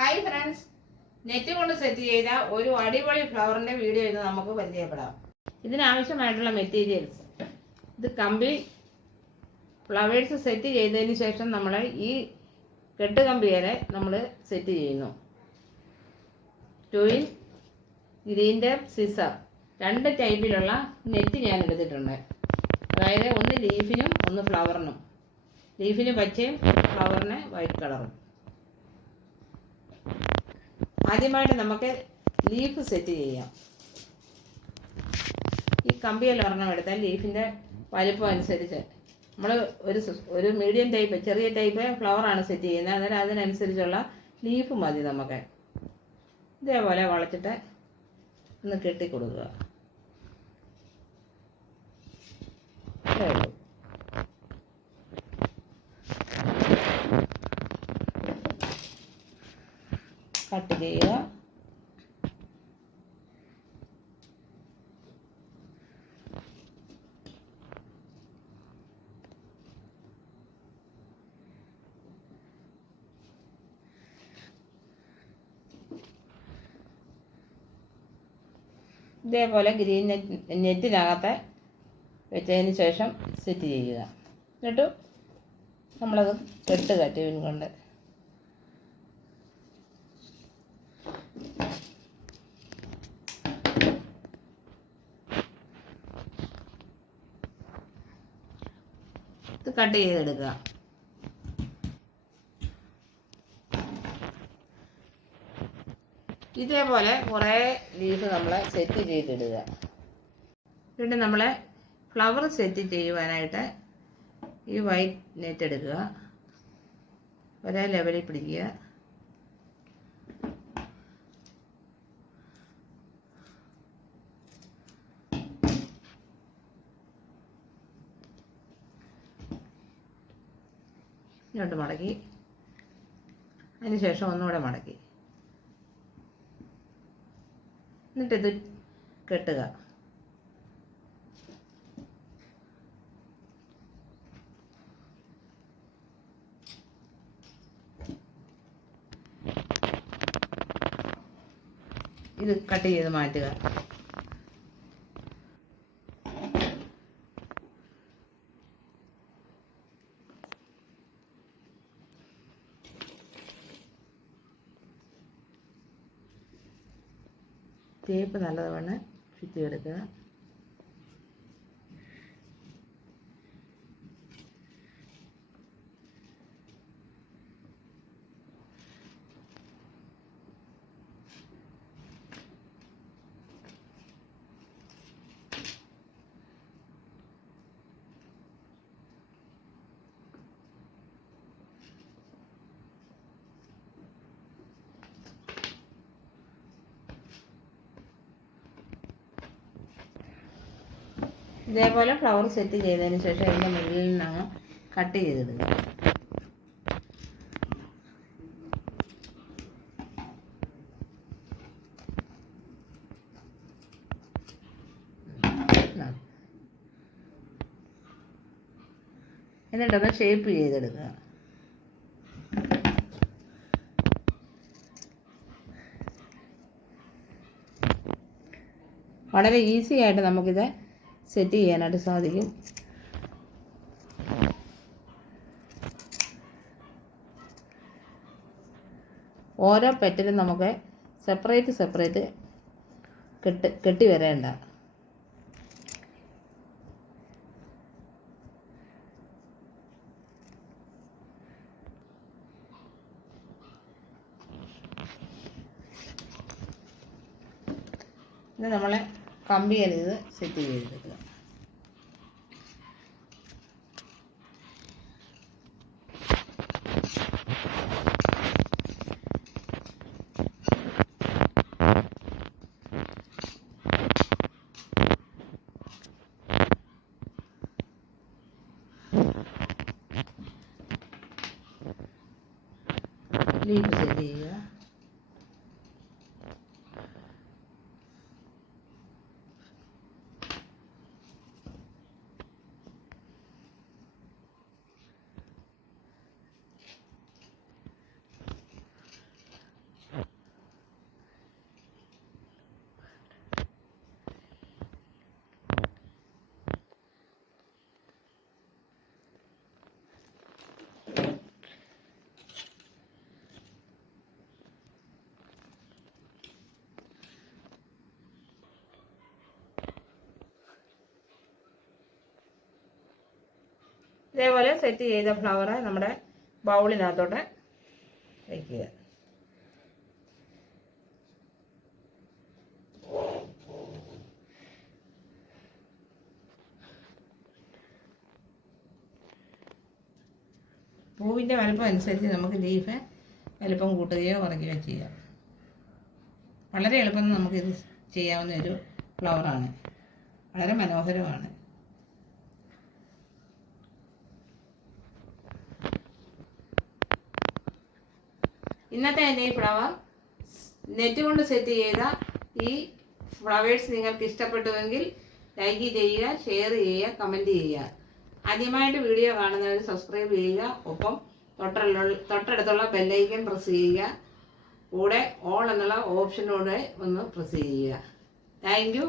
Hi friends, net കൊണ്ട് set ചെയ്ത ഒരു അടിപൊളി ഫ്ലവറിന്റെ വീഡിയോ ഇന്ന് നമുക്ക് പരിചയപ്പെടാം. ഇതിനാവശ്യമായിട്ടുള്ള മെറ്റീരിയൽസ്: ഇത് കമ്പി ഫ്ലവേഴ്സ് സെറ്റ് ചെയ്തതിന് ശേഷം നമ്മൾ ഈ കെട്ടുകമ്പി വരെ നമ്മൾ സെറ്റ് ചെയ്യുന്നു. ട്വിൻ ഗ്രീൻ്റെ സിസർ, രണ്ട് ടൈപ്പിലുള്ള നെറ്റ് ഞാൻ എടുത്തിട്ടുണ്ട്. അതായത് ഒന്ന് ലീഫിനും ഒന്ന് ഫ്ലവറിനും. ലീഫിന് പച്ചയും ഫ്ലവറിന് വൈറ്റ് കളറും. ആദ്യമായിട്ട് നമുക്ക് ലീഫ് സെറ്റ് ചെയ്യാം. ഈ കമ്പിയിൽ ഒരെണ്ണം എടുത്താൽ ലീഫിൻ്റെ വലിപ്പം അനുസരിച്ച് നമ്മൾ ഒരു മീഡിയം ടൈപ്പ്, ചെറിയ ടൈപ്പ് ഫ്ലവറാണ് സെറ്റ് ചെയ്യുന്നത്. അന്നേരം അതിനനുസരിച്ചുള്ള ലീഫ് മതി നമുക്ക്. ഇതേപോലെ വളച്ചിട്ട് ഒന്ന് കെട്ടിക്കൊടുക്കുക. കട്ട് ചെയ്യുക. ഇതേപോലെ ഗ്രീൻ നെറ്റിനകത്ത് വെച്ചതിന് ശേഷം സെറ്റ് ചെയ്യുക. എന്നിട്ട് നമ്മളത് കെട്ടുക ട്യൂൻ കൊണ്ട്. ഇത് കട്ട് ചെയ്തെടുക്കുക. ഇതേപോലെ കുറേ ലീഫ് നമ്മൾ സെറ്റ് ചെയ്തിടുക. പിന്നെ നമ്മൾ ഫ്ലവർ സെറ്റ് ചെയ്യുവാനായിട്ട് ഈ വൈറ്റ് നെറ്റ് എടുക്കുക, ഒരേ ലെവലിൽ പിടിക്കുക. ഇങ്ങോട്ട് മടക്കി, അതിന് ശേഷം ഒന്നുകൂടെ മടക്കി, എന്നിട്ടിത് കെട്ടുക. ഇത് കട്ട് ചെയ്ത് മാറ്റുക. ടേപ്പ് നല്ലതാണ് ചുറ്റിയെടുക്കുക. ഇതേപോലെ ഫ്ലവർ സെറ്റ് ചെയ്തതിന് ശേഷം ഇതിൻ്റെ മുകളിൽ നിന്നങ്ങ് കട്ട് ചെയ്തിടുക. എന്നിട്ടൊന്ന് ഷേപ്പ് ചെയ്തെടുക്കുക. വളരെ ഈസി ആയിട്ട് നമുക്കിത് സെറ്റ് ചെയ്യാനായിട്ട് സാധിക്കും. ഓരോ പെറ്റലും നമുക്ക് സെപ്പറേറ്റ് കെട്ടി വരേണ്ട. ഇത് നമ്മൾ കമ്പിയിൽ ഇത് സെറ്റ് ചെയ്തെടുക്കുക. ലീഫ് സെറ്റ് ചെയ്യുക. ഇതേപോലെ സെറ്റ് ചെയ്ത ഫ്ലവർ നമ്മുടെ ബൗളിനകത്തോട്ട് വയ്ക്കുക. പൂവിൻ്റെ വലുപ്പം അനുസരിച്ച് നമുക്ക് ലീഫ് വലുപ്പം കൂട്ടുകയോ കുറയ്ക്കുകയോ ചെയ്യാം. വളരെ എളുപ്പം നമുക്കിത് ചെയ്യാവുന്ന ഒരു ഫ്ലവറാണ്. വളരെ മനോഹരമാണ്. ഇന്നത്തെ എൻ്റെ ഈ ഫ്ലവർ നെറ്റ് കൊണ്ട് സെറ്റ് ചെയ്ത ഈ ഫ്ലവേഴ്സ് നിങ്ങൾക്ക് ഇഷ്ടപ്പെട്ടുവെങ്കിൽ ലൈക്ക് ചെയ്യുക, ഷെയർ ചെയ്യുക, കമൻറ്റ് ചെയ്യുക. ആദ്യമായിട്ട് വീഡിയോ കാണുന്നവർ സബ്സ്ക്രൈബ് ചെയ്യുക. ഒപ്പം തൊട്ടടുത്തുള്ള ബെല്ലൈക്കൻ പ്രസ് ചെയ്യുക. കൂടെ ഓൾ എന്നുള്ള ഓപ്ഷനോടെ ഒന്ന് പ്രസ് ചെയ്യുക. Thank you.